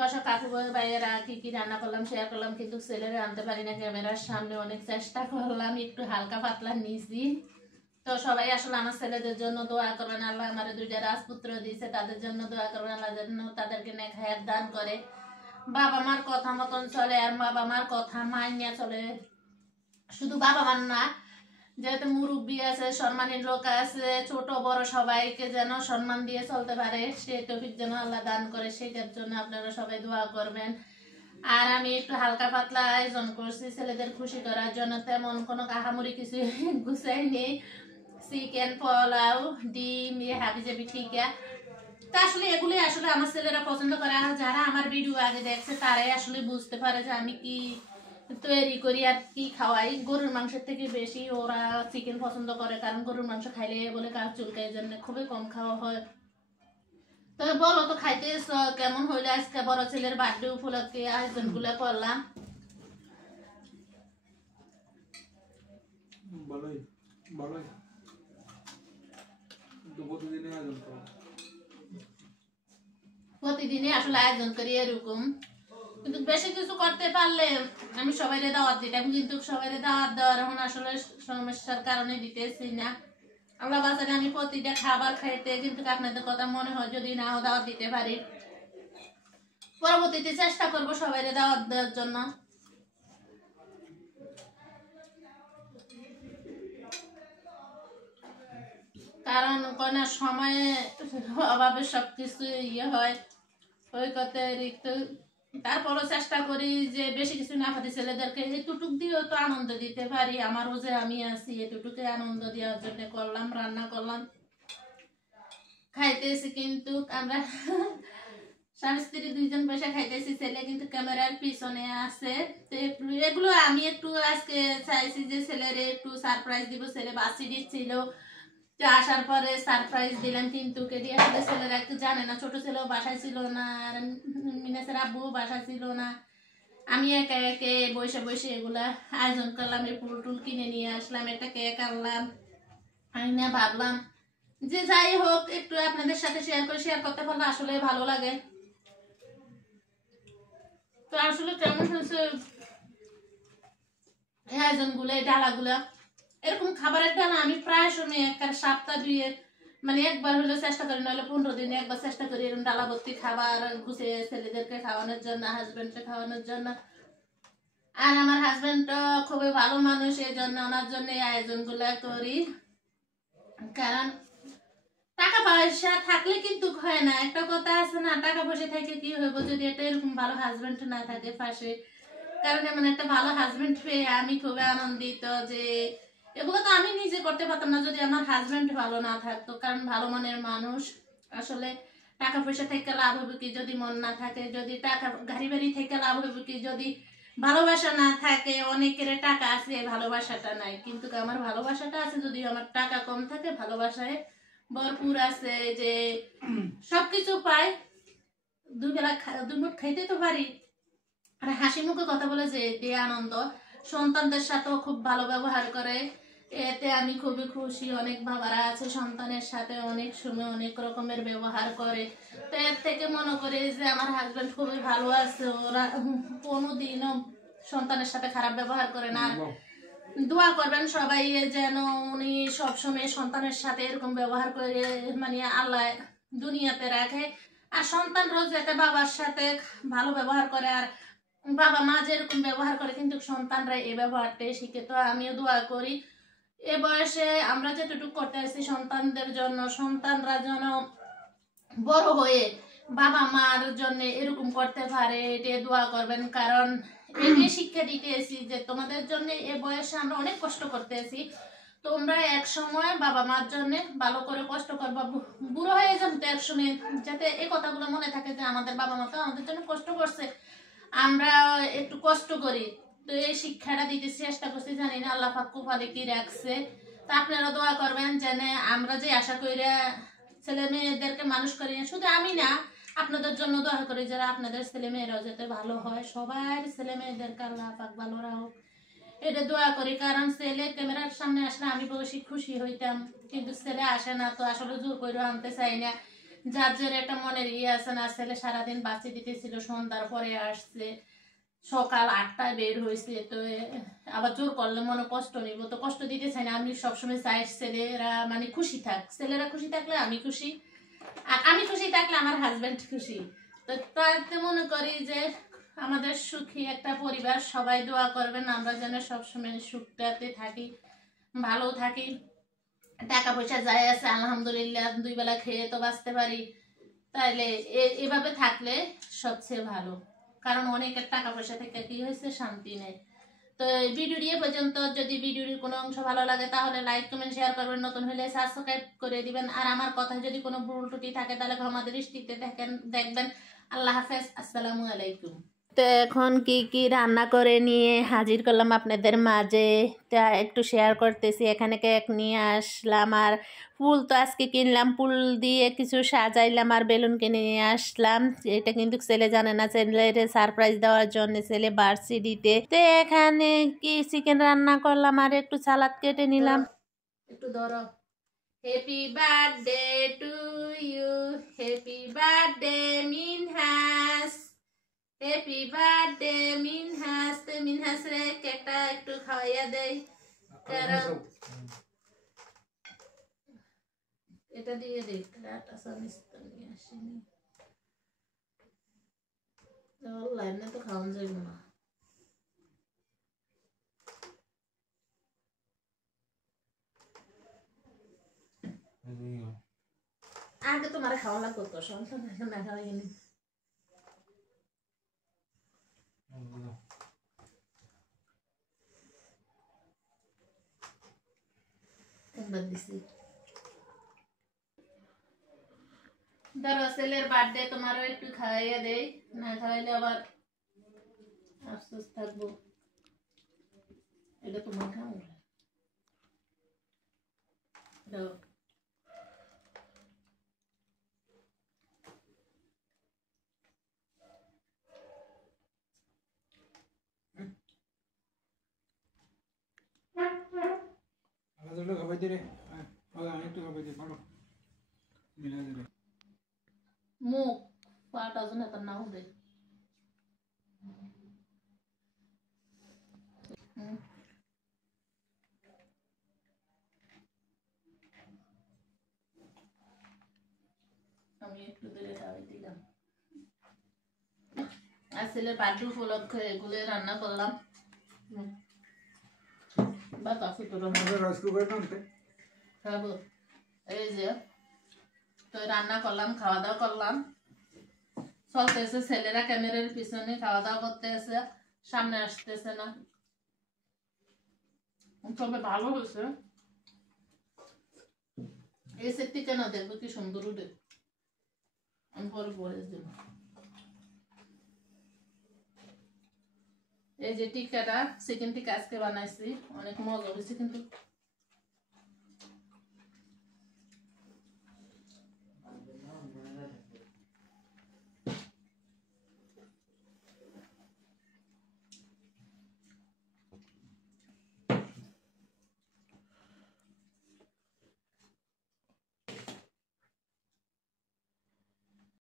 দর্শক কাকু ভাইয়েরা কি কি রান্না করলাম শেয়ার করলাম, কিন্তু ছেলেরা আনতে পারি না ক্যামেরার সামনে, অনেক চেষ্টা করলাম, একটু হালকা পাতলা নিয়েছি। তো সবাই আসলে আমার ছেলেদের জন্য দোয়া করবেন, আল্লাহ আমার দুইটা রাজপুত্র দিয়েছে, তাদের জন্য দোয়া করবেন, আল্লাহ যেন তাদেরকে নেক হায়াত দান করে, বাবা মার কথা মতন চলে, আর বাবা মার কথা মানিয়ে চলে। শুধু বাবা মার না, যেহেতু মুরব্বী আছে, সম্মানের লোক আছে, ছোট বড় সবাইকে যেন সম্মান দিয়ে চলতে পারে, সে তৌফিক যেন আল্লাহ দান করে, সেটার জন্য আপনারা সবাই দোয়া করবেন। আর আমি একটু হালকা পাতলা আয়োজন করছি ছেলেদের খুশি করার জন্য, তেমন কোনো কাহামুরি কিছু গুছাই নেই, চিকেন, পোলাও, ডিম, হাবিজাবি ঠিক তা আসলে এগুলি আসলে আমার ছেলেরা পছন্দ করে। আর যারা আমার ভিডিও আগে দেখছে তারাই আসলে বুঝতে পারে যে আমি কি তৈরি করি আর কি খাওয়াই। গরুর মাংসের থেকে বেশি ওরা চিকেন পছন্দ করে, কারণ গরুর মাংস খাইলে বলে কাজ চুলকায়, এই জন্য খুবই কম খাওয়া হয়। তবে বলো তো খাইতে কেমন হইলে? আজকে বড় ছেলের বার্থডে উপলক্ষে আয়োজন গুলা করলাম। প্রতিদিনই আসলে আয়োজন করি এরকম, কিন্তু বেশি কিছু করতে পারলে আমি সবাই দাওয়াত দিতাম, কিন্তু সবাই দাওয়াত দেওয়ার এখন আসলে সমস্যার কারণে দিতেছি না। আল্লাহ বাঁচালে আমি প্রতিটা খাবার খাইতে, কিন্তু আপনাদের কথা মনে হয় যদি নাও দাওয়াত দিতে পারি, পরবর্তীতে চেষ্টা করবো সবাই দাওয়াত দেওয়ার জন্য। কারণ কোন সময়ে অভাবে সবকিছু ইয়ে হয়, ওই কথা একটু তারপরও চেষ্টা করি যে বেশি কিছু না খাতে ছেলেদেরকে এতটুক দিয়েও তো আনন্দ দিতে পারি। আমারও যে আমি আছি এতটুকু আনন্দ দেওয়ার জন্য করলাম, রান্না করলাম, খাইতেছি। কিন্তু আমরা স্বামী স্ত্রী দুইজন পয়সা খাইতেছি, ছেলে কিন্তু ক্যামেরার পিছনে আছে। তো এগুলো আমি একটু আজকে চাইছি যে ছেলের একটু সারপ্রাইজ দিব, ছেলে বাসি দিচ্ছিল, আসার পরে সারপ্রাইজ দিলাম, কিন্তু কেডি আসলে ছেলেরা একটু জানে না, ছোট ছেলেও বাসায় ছিল না, আর মিনাসের আব্বুও বাসায় ছিল না। আমি একে একে বসে বসে এগুলা আয়োজন করলাম, এই ফুল টুল কিনে নিয়ে আসলাম, একটা কেক আনলাম। আমি না ভাবলাম যে যাই হোক একটু আপনাদের সাথে শেয়ার করতে পারলে আসলে ভালো লাগে। তো আসলে কেমন হয়েছে এই আয়োজন গুলো, এই ডালা গুলা, এরকম খাবারের ডালা আমি প্রায় সময় একটা সপ্তাহ দুয়ে মানে একবার হলেও চেষ্টা করি, নাহলে 15 দিনে একবার চেষ্টা করি এরকম ডালা ভর্তি খাবার গুছিয়ে ছেলেদেরকে খাওয়ানোর জন্য, হাজবেন্ডকে খাওয়ানোর জন্য। আর আমার হাজবেন্ড তো খুবই ভালো মানুষ, এই জন্য ওনার জন্য এই আয়োজন গুলা করি। কারণ টাকা পয়সা থাকলে কিন্তু হয় না, একটা কথা আছে না, টাকা পয়সা থেকে কি হইব যদি এটা এরকম ভালো হাজবেন্ড না থাকে পাশে। কারণ এমন একটা ভালো হাজবেন্ড পেয়ে আমি খুবই আনন্দিত যে এগুলো তো আমি নিজে করতে পারতাম না যদি আমার হাজবেন্ড ভালো না থাকতো। কারণ ভালো মনের মানুষ আসলে টাকা পয়সা থেকে লাভ হবে কি যদি মন না থাকে, যদি টাকা গাড়ি বাড়ি থেকে লাভ হবে কি যদি ভালোবাসা না থাকে। অনেকের টাকা আছে ভালোবাসাটা নাই, কিন্তু আমার ভালোবাসাটা আছে, যদি আমার টাকা কম থাকে ভালোবাসায় ভরপুর আছে, যে সবকিছু পাই, দুই বেলা দুই মুঠ খাইতে তো পারি, আর হাসি মুখে কথা বলে যে এতে আনন্দ। সন্তানদের সাথেও খুব ভালো ব্যবহার করে, এতে আমি খুবই খুশি। অনেক বাবারা আছে সন্তানের সাথে অনেক সময় অনেক রকমের ব্যবহার করে, তো এর থেকে মনে করি যে আমার হাজবেন্ড খুবই ভালো আছে, ওরা কোনোদিনও সন্তানের সাথে খারাপ ব্যবহার করে না। দোয়া করবেন সবাই যেন উনি সবসময় সন্তানের সাথে এরকম ব্যবহার করে মানে আল্লাহ দুনিয়াতে রাখে, আর সন্তানরাও যাতে বাবার সাথে ভালো ব্যবহার করে, আর বাবা মা যেরকম ব্যবহার করে কিন্তু সন্তানরা এই ব্যবহারটাই শিখে। তো আমিও দোয়া করি এ বয়সে আমরা যেটুকু করতে আসছি সন্তানদের জন্য, সন্তানরা যেন বড় হয়ে বাবা মার জন্য এরকম করতে পারে, এটা দোয়া করবেন। কারণ এটাই শিক্ষা দিতেছি যে তোমাদের জন্য এ বয়সে আমরা অনেক কষ্ট করতেছি, তোমরা এক সময় বাবা মার জন্য ভালো করে কষ্ট করবা, বুড়ো হয়ে যান তো এক সময়, যাতে এই কথাগুলো মনে থাকে যে আমাদের বাবা মা তো আমাদের জন্য কষ্ট করছে, আমরা একটু কষ্ট করি। তো এই শিক্ষাটা দিতে চেষ্টা করছি, জানি না আল্লাহ পাক কপালে কি রাখছে। তা আপনারা দোয়া করবেন যেন আমরা যে আশা কইরা ছেলে মেয়েদেরকে মানুষ করি, শুধু আমি না আপনাদের জন্য দোয়া করি যারা আপনাদের ছেলে মেয়েরাও যাতে ভালো হয়, সবার ছেলে মেয়েদেরকে আল্লাহ পাক ভালো রাখুক, এটা দোয়া করি। কারণ ছেলে ক্যামেরার সামনে আসলে আমি বেশি খুশি হইতাম, কিন্তু ছেলে আসে না, তো আসলে জোর করে আনতে চাই না। যার জন্য একটা মনের আছে না, ছেলে সারাদিন বাঁচি দিতেছিল, সন্ধ্যার পরে আসছে, সকাল 8টায় বের হয়েছে। তো আবার জোর করলে মনে কষ্ট নিব, তো কষ্ট দিতে চাই না। আমি সবসময় চাই ছেলেরা মানে খুশি থাক, ছেলেরা খুশি থাকলে আমি খুশি, আর আমি খুশি থাকলে আমার হাজবেন্ড খুশি। তো তাতে মনে করি যে আমাদের সুখী একটা পরিবার, সবাই দোয়া করবেন আমরা যেন সবসময় সুখটাতে থাকি, ভালো থাকি। টাকা পয়সা যায় আছে আলহামদুলিল্লাহ, 2 বেলা খেয়ে তো বাঁচতে পারি। তাইলে এভাবে থাকলে সবচেয়ে ভালো, কারণ অনেকের টাকা পয়সা থেকে কি হয়েছে, শান্তি নেই। তো ভিডিওটি এ পর্যন্ত। যদি ভিডিওটির কোনো অংশ ভালো লাগে তাহলে লাইক কমেন্ট শেয়ার করবেন, নতুন হলে সাবস্ক্রাইব করে দিবেন। আর আমার কথা যদি কোনো ভুল ত্রুটি থাকে তাহলে ক্ষমা দৃষ্টিতে দেখবেন। আল্লাহ হাফেজ, আসসালামু আলাইকুম। তো এখন কি কি রান্না করে নিয়ে হাজির করলাম আপনাদের মাঝে, তা একটু শেয়ার করতেছি। এখানে কেক নিয়ে আসলাম, আর ফুল তো আজকে কিনলাম, ফুল দিয়ে কিছু সাজাইলাম, আর বেলুন কিনে নিয়ে আসলাম। এটা কিন্তু ছেলে জানে না, ছেলের সারপ্রাইজ দেওয়ার জন্য, ছেলে বার্থডেতে। তো এখানে কি চিকেন রান্না করলাম, আর একটু সালাদ কেটে নিলাম। একটু ধরো। Happy birthday to you, happy birthday Minhas, happy birthday Minhas. তো মিনহাস রে কেকটা একটু খাওয়াইয়া দেই, কারণ এটা দিয়ে দেখ একটা চামিচ তো নিয়ে আসিনি, লাইনে তো খাওয়ান যাইব না। আগে তোমার খাওয়া লাগতো তো, সন্তান না খাওয়াইনি। একবার দিছি। ধরো ছেলের বার্থডে, তোমারও একটু খাওয়াইয়া দেই, না খাওয়াইলে আবার আফসোস থাকবো। এটা তোমার খাও, দাও। খাবার দিয়ে রে, আমি একটু খাবার দিয়ে ভালো মিলা দিয়ে মুখ পাটা জন্য তার নাও দে। আমি একটু দিলে খাওয়াই দিলাম। আর ছেলের বার্থডে উপলক্ষে এগুলো রান্না করলাম। বা কাছে তো রাইস কুকার নামতে খাবো। এই যে তো রান্না করলাম, খাওয়া দাওয়া করলাম, চলতেছে। ছেলেরা ক্যামেরার পিছনে খাওয়া দাওয়া করতে আছে, সামনে আসতেছে না। তবে ভালো হয়েছে। এই সেটটি কেন দেখবো কি সুন্দর উঠে, আমি পরে পরে দেব। এই যে টিক্কাটা চিকেন টিক্কা আজকে বানাইছি, অনেক মজা হয়েছে কিন্তু।